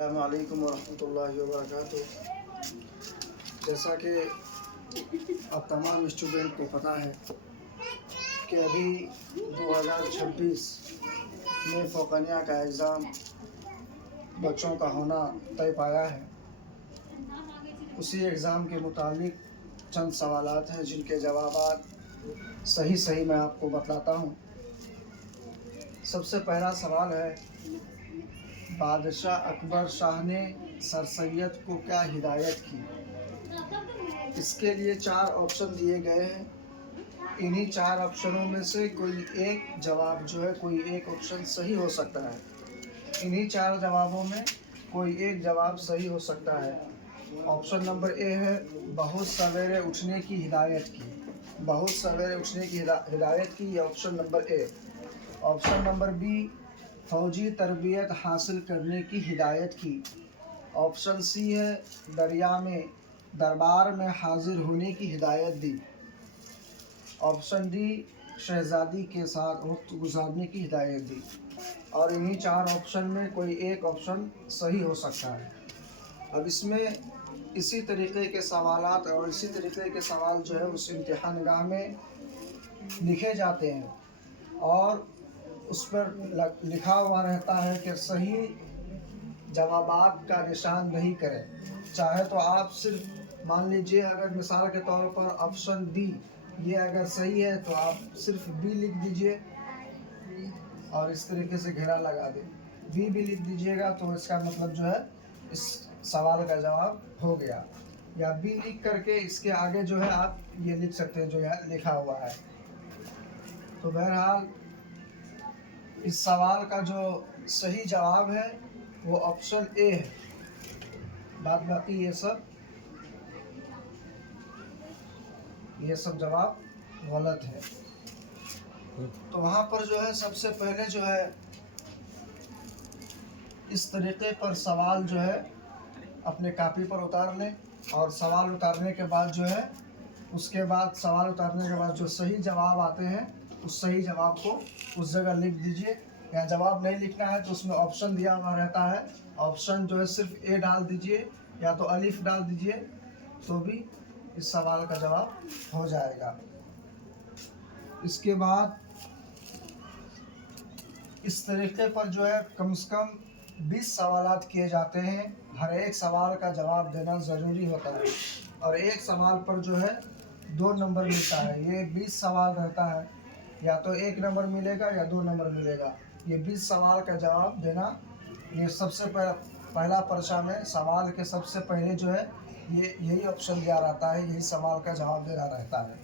अस्सलामुअलैकुम वरहमतुल्लाहि वबरकातुह। जैसा कि आप तमाम स्टूडेंट को पता है कि अभी 2026 में फ़ौक़ानिया का एग्ज़ाम बच्चों का होना तय पाया है। उसी एग्ज़ाम के मुतालिक चंद सवालात हैं जिनके जवाबात सही मैं आपको बतलाता हूँ। सबसे पहला सवाल है, बादशाह अकबर शाह ने सर सैयद को क्या हिदायत की? इसके लिए 4 ऑप्शन दिए गए हैं। इन्हीं 4 ऑप्शनों में से कोई एक जवाब जो है, कोई एक ऑप्शन सही हो सकता है। इन्हीं 4 जवाबों में कोई एक जवाब सही हो सकता है। ऑप्शन नंबर ए है, बहुत सवेरे उठने की हिदायत की। बहुत सवेरे उठने की हिदायत की, ये option number A. Option number B, फौजी तरबियत हासिल करने की हिदायत की। ऑप्शन सी है, दरबार में हाजिर होने की हिदायत दी। ऑप्शन डी, शहज़ादी के साथ वक्त गुजारने की हिदायत दी। और इन्हीं 4 ऑप्शन में कोई एक ऑप्शन सही हो सकता है। अब इसमें इसी तरीक़े के सवालात और इसी तरीक़े के सवाल जो है उस इम्तिहानगाह में लिखे जाते हैं और उस पर लिखा हुआ रहता है कि सही जवाबात का निशान नहीं करें। चाहे तो आप सिर्फ मान लीजिए, अगर मिसाल के तौर पर ऑप्शन डी ये अगर सही है तो आप सिर्फ बी लिख दीजिए और इस तरीके से घेरा लगा दें। बी भी लिख दीजिएगा तो इसका मतलब जो है इस सवाल का जवाब हो गया। या बी लिख करके इसके आगे जो है आप ये लिख सकते हैं जो है लिखा हुआ है। तो बहरहाल इस सवाल का जो सही जवाब है वो ऑप्शन ए है। बात बाकी ये सब जवाब गलत है। तो वहाँ पर जो है सबसे पहले जो है इस तरीके पर सवाल जो है अपने कापी पर उतार लें और सवाल उतारने के बाद जो है उसके बाद सवाल उतारने के बाद जो सही जवाब आते हैं उस सही जवाब को उस जगह लिख दीजिए। या जवाब नहीं लिखना है तो उसमें ऑप्शन दिया हुआ रहता है, ऑप्शन जो है सिर्फ ए डाल दीजिए या तो अलिफ डाल दीजिए तो भी इस सवाल का जवाब हो जाएगा। इसके बाद इस तरीके पर जो है कम से कम 20 सवालात किए जाते हैं। हर एक सवाल का जवाब देना ज़रूरी होता है और एक सवाल पर जो है 2 नंबर मिलता है। ये 20 सवाल रहता है, या तो 1 नंबर मिलेगा या 2 नंबर मिलेगा। ये 20 सवाल का जवाब देना, ये सबसे पहला पर्चा में सवाल के सबसे पहले जो है ये यही ऑप्शन दिया रहता है, यही सवाल का जवाब देना रहता है।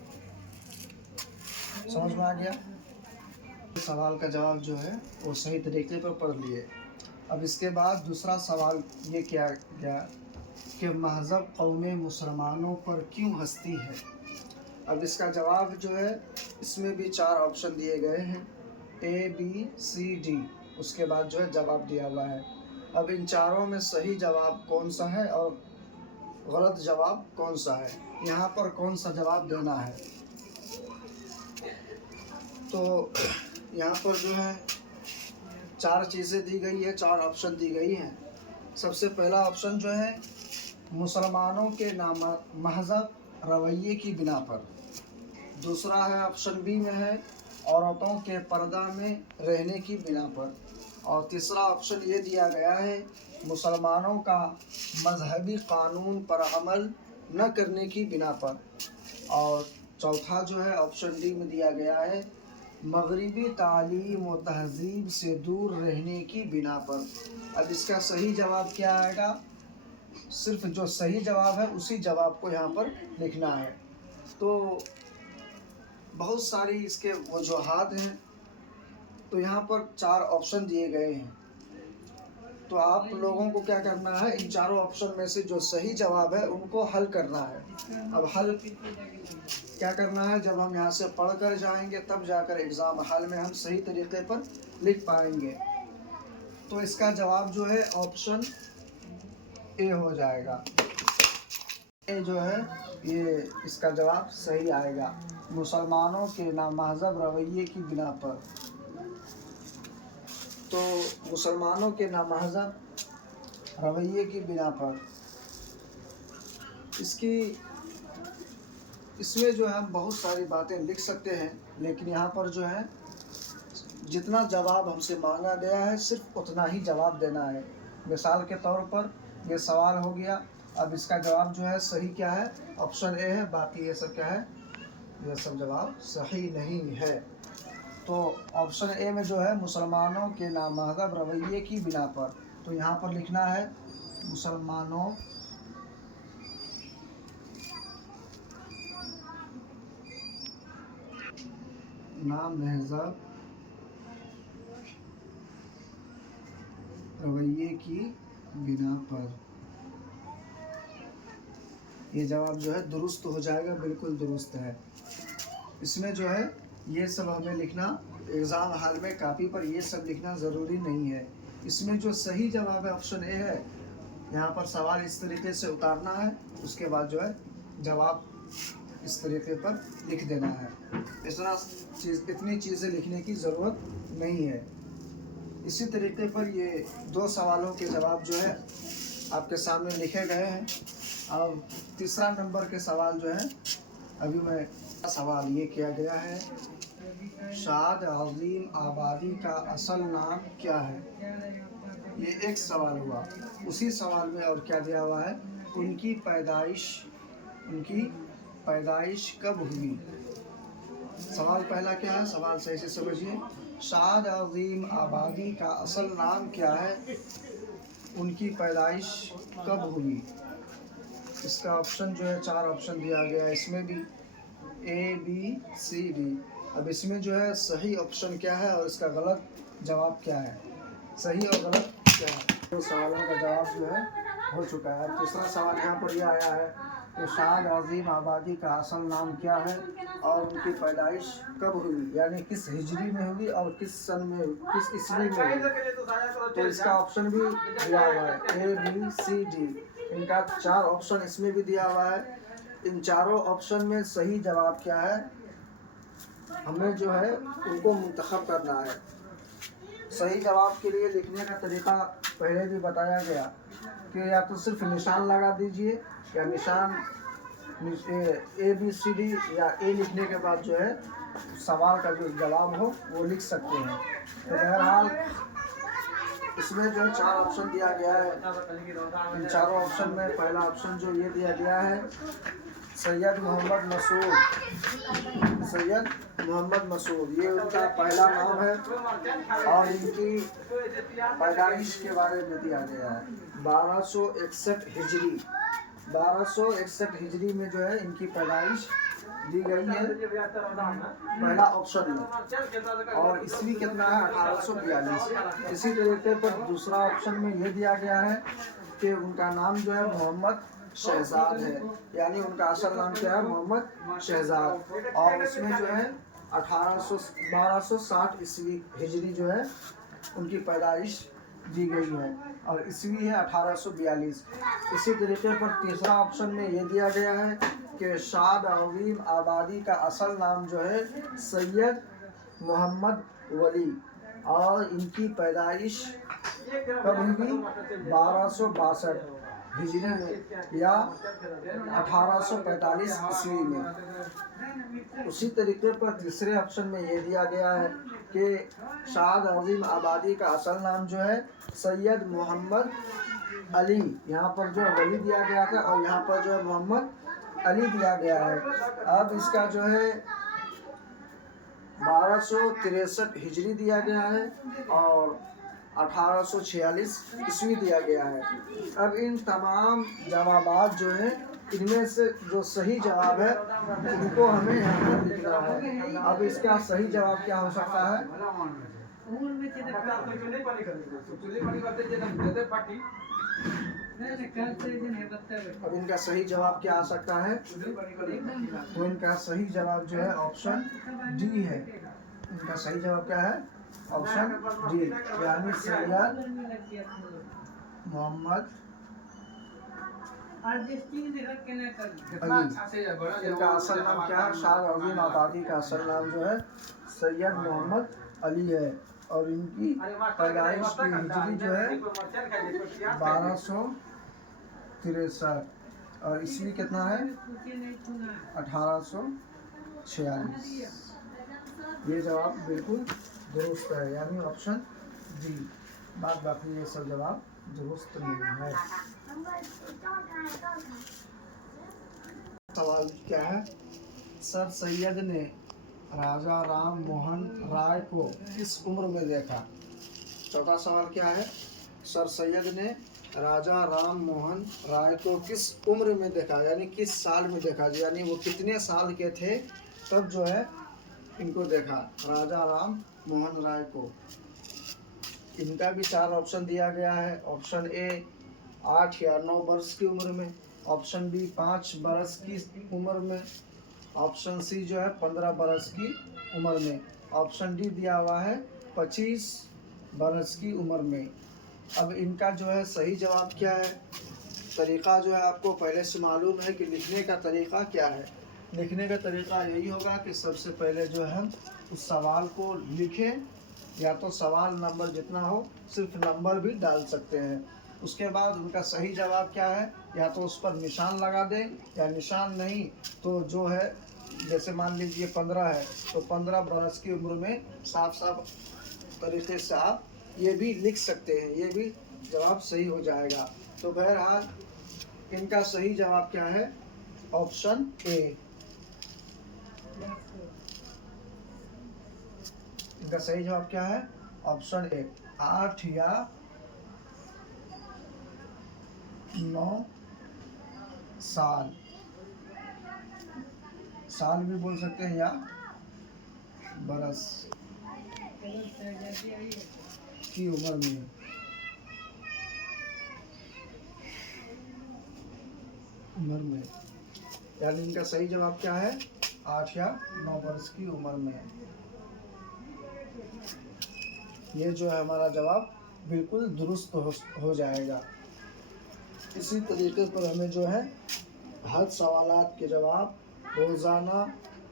समझ में आ गया? सवाल का जवाब जो है वो सही तरीके पर पढ़ लिए। अब इसके बाद दूसरा सवाल ये किया गया कि महज़ब कौम मुसलमानों पर क्यों हंसती है। अब इसका जवाब जो है इसमें भी 4 ऑप्शन दिए गए हैं, ए बी सी डी। उसके बाद जो है जवाब दिया हुआ है। अब इन चारों में सही जवाब कौन सा है और गलत जवाब कौन सा है, यहाँ पर कौन सा जवाब देना है। तो यहाँ पर जो है 4 चीज़ें दी गई है, 4 ऑप्शन दी गई हैं। सबसे पहला ऑप्शन जो है मुसलमानों के नामहज़ब रवैये की बिना पर। दूसरा है ऑप्शन बी में है औरतों के पर्दा में रहने की बिना पर। और तीसरा ऑप्शन ये दिया गया है मुसलमानों का मजहबी कानून पर अमल न करने की बिना पर। और चौथा जो है ऑप्शन डी में दिया गया है मगरिबी तालीम व तहज़ीब से दूर रहने की बिना पर। अब इसका सही जवाब क्या आएगा? सिर्फ जो सही जवाब है उसी जवाब को यहाँ पर लिखना है। तो बहुत सारी इसके वजूहात हैं। तो यहाँ पर 4 ऑप्शन दिए गए हैं। तो आप लोगों को क्या करना है, इन चारों ऑप्शन में से जो सही जवाब है उनको हल करना है। अब हल क्या करना है, जब हम यहाँ से पढ़ कर जाएंगे तब जाकर एग्ज़ाम हॉल में हम सही तरीके पर लिख पाएंगे। तो इसका जवाब जो है ऑप्शन ए हो जाएगा। ए जो है ये इसका जवाब सही आएगा, मुसलमानों के नामहज़ब रवैये की बिना पर। तो मुसलमानों के नामहज़ब रवैये की बिना पर। इसमें जो है हम बहुत सारी बातें लिख सकते हैं, लेकिन यहाँ पर जो है जितना जवाब हमसे मांगा गया है सिर्फ उतना ही जवाब देना है। मिसाल के तौर पर ये सवाल हो गया, अब इसका जवाब जो है सही क्या है, ऑप्शन ए है, बाकी ये सब क्या है, ये सब जवाब सही नहीं है। तो ऑप्शन ए में जो है मुसलमानों के नामहज़ब रवैये की बिना पर, तो यहाँ पर लिखना है मुसलमानों नामहज़ब रवैये की बिना पर। ये जवाब जो है दुरुस्त हो जाएगा, बिल्कुल दुरुस्त है। इसमें जो है ये सब हमें लिखना एग्ज़ाम हॉल में कापी पर ये सब लिखना ज़रूरी नहीं है। इसमें जो सही जवाब है ऑप्शन ए है। यहाँ पर सवाल इस तरीके से उतारना है, उसके बाद जो है जवाब इस तरीके पर लिख देना है। इतनी चीज़ें लिखने की ज़रूरत नहीं है। इसी तरीके पर ये 2 सवालों के जवाब जो है आपके सामने लिखे गए हैं। अब तीसरा नंबर के सवाल जो है अभी मैं सवाल ये किया गया है, शाद अज़ीम आबादी का असल नाम क्या है। ये एक सवाल हुआ। उसी सवाल में और क्या दिया हुआ है, उनकी पैदाइश कब हुई। सवाल पहला क्या है, सवाल सही से समझिए। शाद अज़ीम आबादी का असल नाम क्या है, उनकी पैदाइश कब हुई। इसका ऑप्शन जो है 4 ऑप्शन दिया गया है, इसमें भी ए बी सी डी। अब इसमें जो है सही ऑप्शन क्या है और इसका गलत जवाब क्या है, सही और गलत क्या है। तो सवालों का जवाब जो है हो चुका है। अब तीसरा सवाल यहाँ पर यह आया है कि शाद अज़ीम आबादी का असल नाम क्या है और उनकी पैदाइश कब हुई, यानी किस हिजरी में हुई और किस सन में, किस ईस्वी में हुई। तो इसका ऑप्शन भी दिया हुआ है ए बी सी डी। इनका 4 ऑप्शन इसमें भी दिया हुआ है। इन चारों ऑप्शन में सही जवाब क्या है, हमें जो है उनको मुंतखब करना है। सही जवाब के लिए लिखने का तरीका पहले भी बताया गया कि या तो सिर्फ निशान लगा दीजिए या निशान ए बी सी डी या ए लिखने के बाद जो है सवाल का जो जवाब हो वो लिख सकते हैं। तो बहरहाल इसमें जो 4 ऑप्शन दिया गया है, इन चारों ऑप्शन में पहला ऑप्शन जो ये दिया गया है सैयद मोहम्मद मसूद, ये उनका पहला नाम है और इनकी पैदाइश के बारे में दिया गया है 1261 हिजरी में जो है इनकी पैदाइश दी गई है पहला ऑप्शन में, और ईस्वी कितना है 1842। इसी तरीके पर दूसरा ऑप्शन में ये दिया गया है कि उनका नाम जो है मोहम्मद शहजाद है, यानी उनका असल नाम क्या है, मोहम्मद शहजाद, और उसमें जो है 1260 ईस्वी हिजरी जो है उनकी पैदाइश दी गई है और ईस्वी है 1842। इसी तरीके पर तीसरा ऑप्शन में ये दिया गया है कि शाद अज़ीम आबादी का असल नाम जो है सैयद मोहम्मद वली और इनकी पैदाइश कब हुई 1262 हिजरी में या 1845 ईस्वी में। उसी तरीके पर तीसरे ऑप्शन में ये दिया गया है कि शाद अज़ीम आबादी का असल नाम जो है सैयद मोहम्मद अली, यहाँ पर जो वली दिया गया था और यहाँ पर जो है मोहम्मद अली दिया गया है। अब इसका जो है 1263 हिजरी दिया गया है और 1846 ईस्वी दिया गया है। अब इन तमाम जवाबात जो है इनमें से जो सही जवाब है उनको हमें यहाँ पर लिखना है। अब इसका सही जवाब क्या हो सकता है, अब इनका सही जवाब क्या आ सकता है, तो इनका सही जवाब जो है ऑप्शन डी है। इनका सही जवाब क्या है, ऑप्शन डी, यानी सैयद मोहम्मद अली। इनका असल नाम क्या है, शाद अज़ीम आबादी का असल नाम जो है सैयद मोहम्मद अली है। और इनकी पैदाइश की हिजरी जो है 1263 और ईस्वी कितना है 1846। ये जवाब बिल्कुल दुरुस्त है, यानी ऑप्शन डी। बाद बाकी ये सब जवाब दुरुस्त नहीं है। सवाल क्या है? सर सैयद ने राजा राम मोहन राय को किस उम्र में देखा? चौथा सवाल क्या है? सर सैयद ने राजा राम मोहन राय को किस उम्र में देखा, यानी किस साल में देखा, यानी वो कितने साल के थे तब जो है इनको देखा, राजा राम मोहन राय को। इनका भी 4 ऑप्शन दिया गया है। ऑप्शन ए 8 या 9 वर्ष की उम्र में, ऑप्शन बी 5 बरस की उम्र में, ऑप्शन सी जो है 15 बरस की उम्र में, ऑप्शन डी दिया हुआ है 25 बरस की उम्र में। अब इनका जो है सही जवाब क्या है? तरीक़ा जो है आपको पहले से मालूम है कि लिखने का तरीक़ा क्या है। लिखने का तरीक़ा यही होगा कि सबसे पहले जो है हम उस सवाल को लिखें, या तो सवाल नंबर जितना हो, सिर्फ नंबर भी डाल सकते हैं। उसके बाद उनका सही जवाब क्या है, या तो उस पर निशान लगा दें, या निशान नहीं तो जो है जैसे मान लीजिए 15 है तो 15 बरस की उम्र में साफ साफ तरीके से आप ये भी लिख सकते हैं, ये भी जवाब सही हो जाएगा। तो बहरहाल इनका सही जवाब क्या है? Option A. इनका सही जवाब क्या है? ऑप्शन ए, 8 या 9 साल, साल भी बोल सकते हैं या बरस की उम्र में यानी इनका सही जवाब क्या है? 8 या 9 वर्ष की उम्र में। ये जो है हमारा जवाब बिल्कुल दुरुस्त हो जाएगा। इसी तरीके पर हमें जो है हर सवालात के जवाब रोज़ाना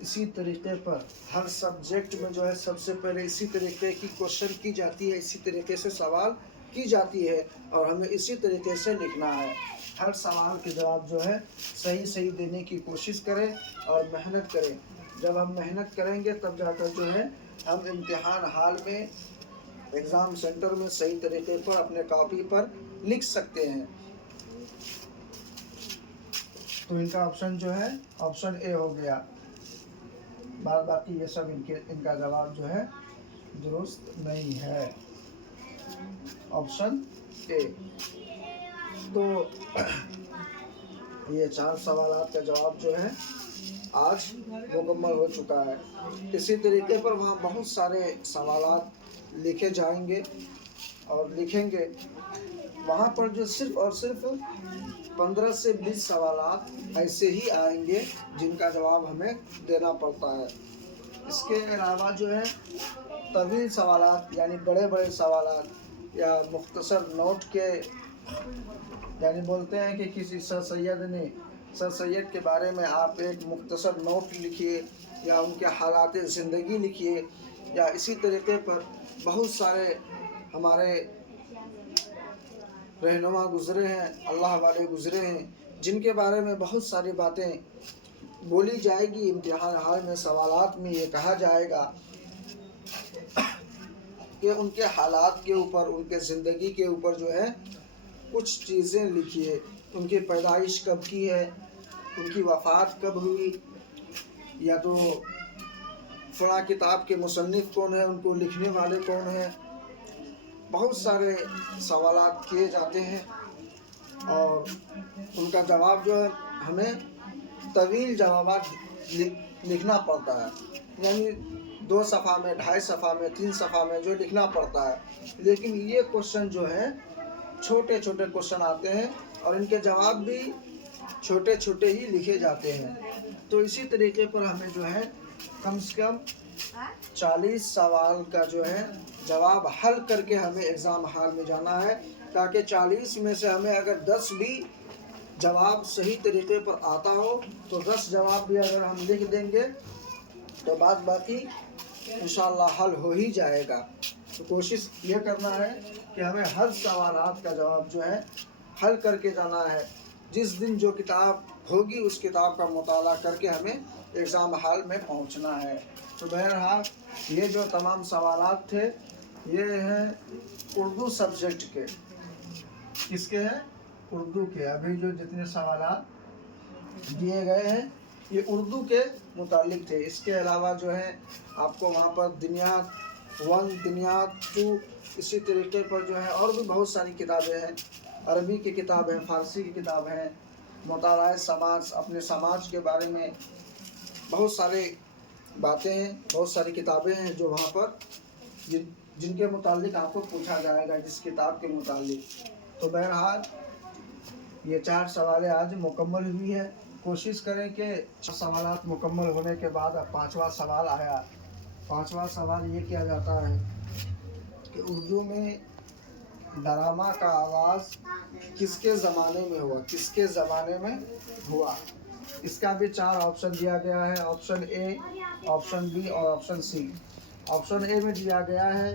इसी तरीके पर हर सब्जेक्ट में जो है सबसे पहले इसी तरीके की क्वेश्चन की जाती है, इसी तरीके से सवाल की जाती है और हमें इसी तरीके से लिखना है। हर सवाल के जवाब जो है सही सही देने की कोशिश करें और मेहनत करें। जब हम मेहनत करेंगे तब जाकर जो है हम इम्तिहान हाल में, एग्ज़ाम सेंटर में सही तरीके पर अपने कॉपी पर लिख सकते हैं। तो इनका ऑप्शन जो है ऑप्शन ए हो गया। बाद बाकी ये सब इनका जवाब जो है दुरुस्त नहीं है, ऑप्शन ए। तो ये 4 सवालात का जवाब जो है आज मुकम्मल हो चुका है। इसी तरीके पर वहाँ बहुत सारे सवालात लिखे जाएंगे और लिखेंगे। वहाँ पर जो सिर्फ और सिर्फ 15 से 20 सवालात ऐसे ही आएंगे जिनका जवाब हमें देना पड़ता है। इसके अलावा जो है तवील सवालात यानी बड़े बड़े सवालात या मुख्तसर नोट के, यानी बोलते हैं कि किसी सर सैयद के बारे में आप एक मुख्तसर नोट लिखिए या उनके हालात ज़िंदगी लिखिए, या इसी तरीके पर बहुत सारे हमारे रहनुमा गुज़रे हैं, अल्लाह वाले गुज़रे हैं, जिनके बारे में बहुत सारी बातें बोली जाएगी। इम्तिहान हाल में सवालात में ये कहा जाएगा कि उनके हालात के ऊपर, उनके ज़िंदगी के ऊपर जो है कुछ चीज़ें लिखिए। उनकी पैदाइश कब की है, उनकी वफ़ात कब हुई, या तो फ़ला किताब के मुसन्निफ़ कौन है, उनको लिखने वाले कौन हैं। बहुत सारे सवालात किए जाते हैं और उनका जवाब जो है हमें तवील जवाबात लिखना पड़ता है, यानी 2 सफ़ा में, 2.5 सफ़ा में, 3 सफ़ा में जो लिखना पड़ता है। लेकिन ये क्वेश्चन जो है छोटे छोटे क्वेश्चन आते हैं और इनके जवाब भी छोटे छोटे ही लिखे जाते हैं। तो इसी तरीके पर हमें जो है कम से कम 40 सवाल का जो है जवाब हल करके हमें एग्ज़ाम हाल में जाना है, ताकि 40 में से हमें अगर 10 भी जवाब सही तरीके पर आता हो तो 10 जवाब भी अगर हम लिख देंगे तो बात बाकी इंशाअल्लाह हल हो ही जाएगा। तो कोशिश ये करना है कि हमें हर सवालात का जवाब जो है हल करके जाना है। जिस दिन जो किताब होगी उस किताब का मुताला करके हमें एग्ज़ाम हॉल में पहुंचना है। तो बहरहाल ये जो तमाम सवालात थे ये हैं उर्दू सब्जेक्ट के। किसके हैं? उर्दू के। अभी जो जितने सवालात दिए गए हैं ये उर्दू के मुतालिक थे। इसके अलावा जो है आपको वहाँ पर दुनियात 1 दुनियात 2 इसी तरीके पर जो है और भी बहुत सारी किताबें हैं। अरबी की किताब है, फ़ारसी की किताब है, मुतालाए समाज, अपने समाज के बारे में बहुत सारे बातें हैं, बहुत सारी किताबें हैं जो वहाँ पर जिनके मुतालिक आपको पूछा जाएगा, जिस किताब के मुतालिक। तो बहरहाल ये 4 सवालें आज मुकम्मल हुई है। कोशिश करें कि सवालात मुकम्मल होने के बाद अब 5वां सवाल आया। 5वां सवाल ये किया जाता है कि उर्दू में ड्रामा का आगाज़ किसके ज़माने में हुआ? किसके ज़माने में हुआ? इसका भी 4 ऑप्शन दिया गया है। ऑप्शन ए, ऑप्शन बी और ऑप्शन सी। ऑप्शन ए में दिया गया है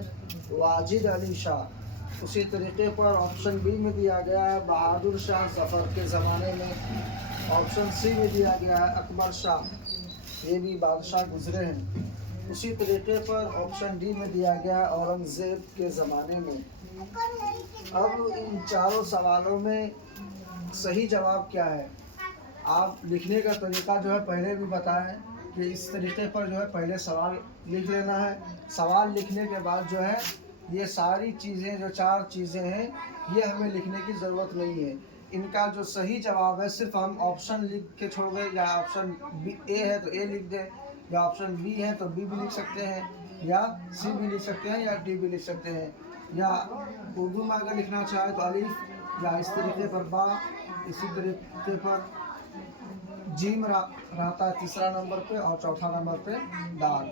वाजिद अली शाह। उसी तरीके पर ऑप्शन बी में दिया गया है बहादुर शाह ज़फ़र के ज़माने में। ऑप्शन सी में दिया गया है अकबर शाह, ये भी बादशाह गुजरे हैं। उसी तरीके पर ऑप्शन डी में दिया गया है औरंगज़ेब के ज़माने में। अब इन चारों सवालों में सही जवाब क्या है? आप लिखने का तरीका जो है पहले भी बताएं कि इस तरीके पर जो है पहले सवाल लिख लेना है। सवाल लिखने के बाद जो है ये सारी चीज़ें, जो 4 चीज़ें हैं, ये हमें लिखने की ज़रूरत नहीं है। इनका जो सही जवाब है सिर्फ हम ऑप्शन लिख के छोड़ दें, या ऑप्शन बी ए है तो ए लिख दें, या ऑप्शन बी है तो बी भी लिख सकते हैं, या सी भी लिख सकते हैं, या डी भी लिख सकते हैं, या उर्दू में अगर लिखना चाहे तो अलिफ, या इस तरीके पर बा, इसी तरीके पर जीम रहता है 3रा नंबर पे और 4था नंबर पे दाल।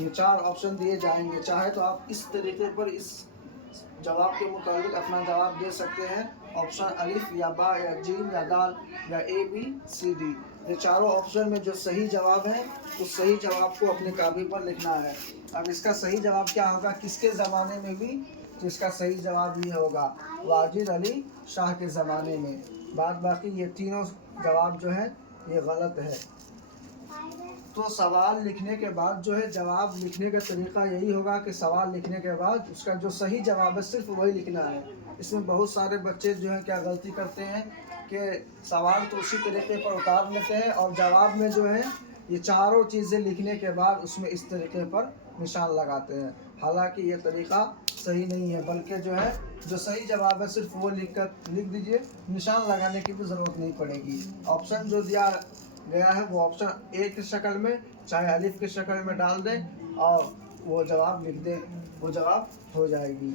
ये 4 ऑप्शन दिए जाएंगे। चाहे तो आप इस तरीके पर इस जवाब के मुताबिक अपना जवाब दे सकते हैं। ऑप्शन अलिफ या बा या जीम या दाल या ए बी सी डी। ये चारों ऑप्शन में जो सही जवाब है उस सही जवाब को अपने कापी पर लिखना है। अब इसका सही जवाब क्या होगा? किसके ज़माने में भी? तो इसका सही जवाब ये होगा वाजिद अली शाह के ज़माने में। बाद बाकी ये तीनों जवाब जो है ये गलत है। तो सवाल लिखने के बाद जो है जवाब लिखने का तरीका यही होगा कि सवाल लिखने के बाद उसका जो सही जवाब है सिर्फ वही लिखना है। इसमें बहुत सारे बच्चे जो हैं क्या गलती करते हैं कि सवाल तो उसी तरीके पर उतार लेते हैं और जवाब में जो है ये चारों चीज़ें लिखने के बाद उसमें इस तरीके पर निशान लगाते हैं। हालांकि ये तरीका सही नहीं है, बल्कि जो है जो सही जवाब है सिर्फ वो लिख दीजिए, निशान लगाने की भी ज़रूरत नहीं पड़ेगी। ऑप्शन जो दिया गया है वो ऑप्शन ए की शक्ल में चाहे अलिफ की शक्ल में डाल दें और वो जवाब लिख दें, वो जवाब हो जाएगी।